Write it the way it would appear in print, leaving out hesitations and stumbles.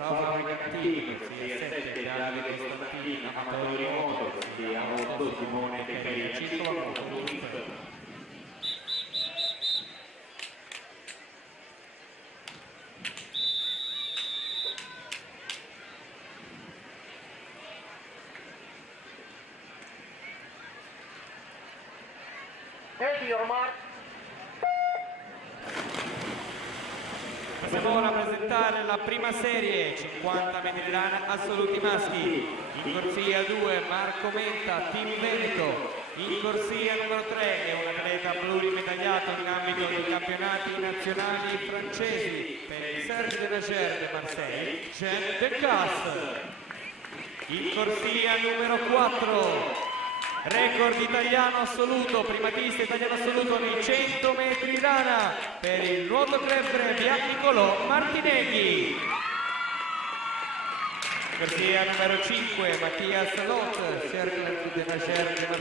South Team, corsia 7 Davide Costantini, amatori moto, corsia 8 Simone Teccaria, circolo moto, Passiamo ora a presentare la prima serie, 50 metri di lana assoluti maschi. In corsia 2 Marco Menta, Team Veneto. In corsia numero 3 è un atleta plurimedagliato in ambito dei campionati nazionali francesi per il Cercle de Nageur de Marseille, Jean Decasse. In corsia numero 4 record italiano assoluto, primatista italiano assoluto nei 100 metri di lana per il Nuoto Club Biannicolò Martineghi. Corsia numero 5 Mattias Lot, Cercle de Nageur de Marseille.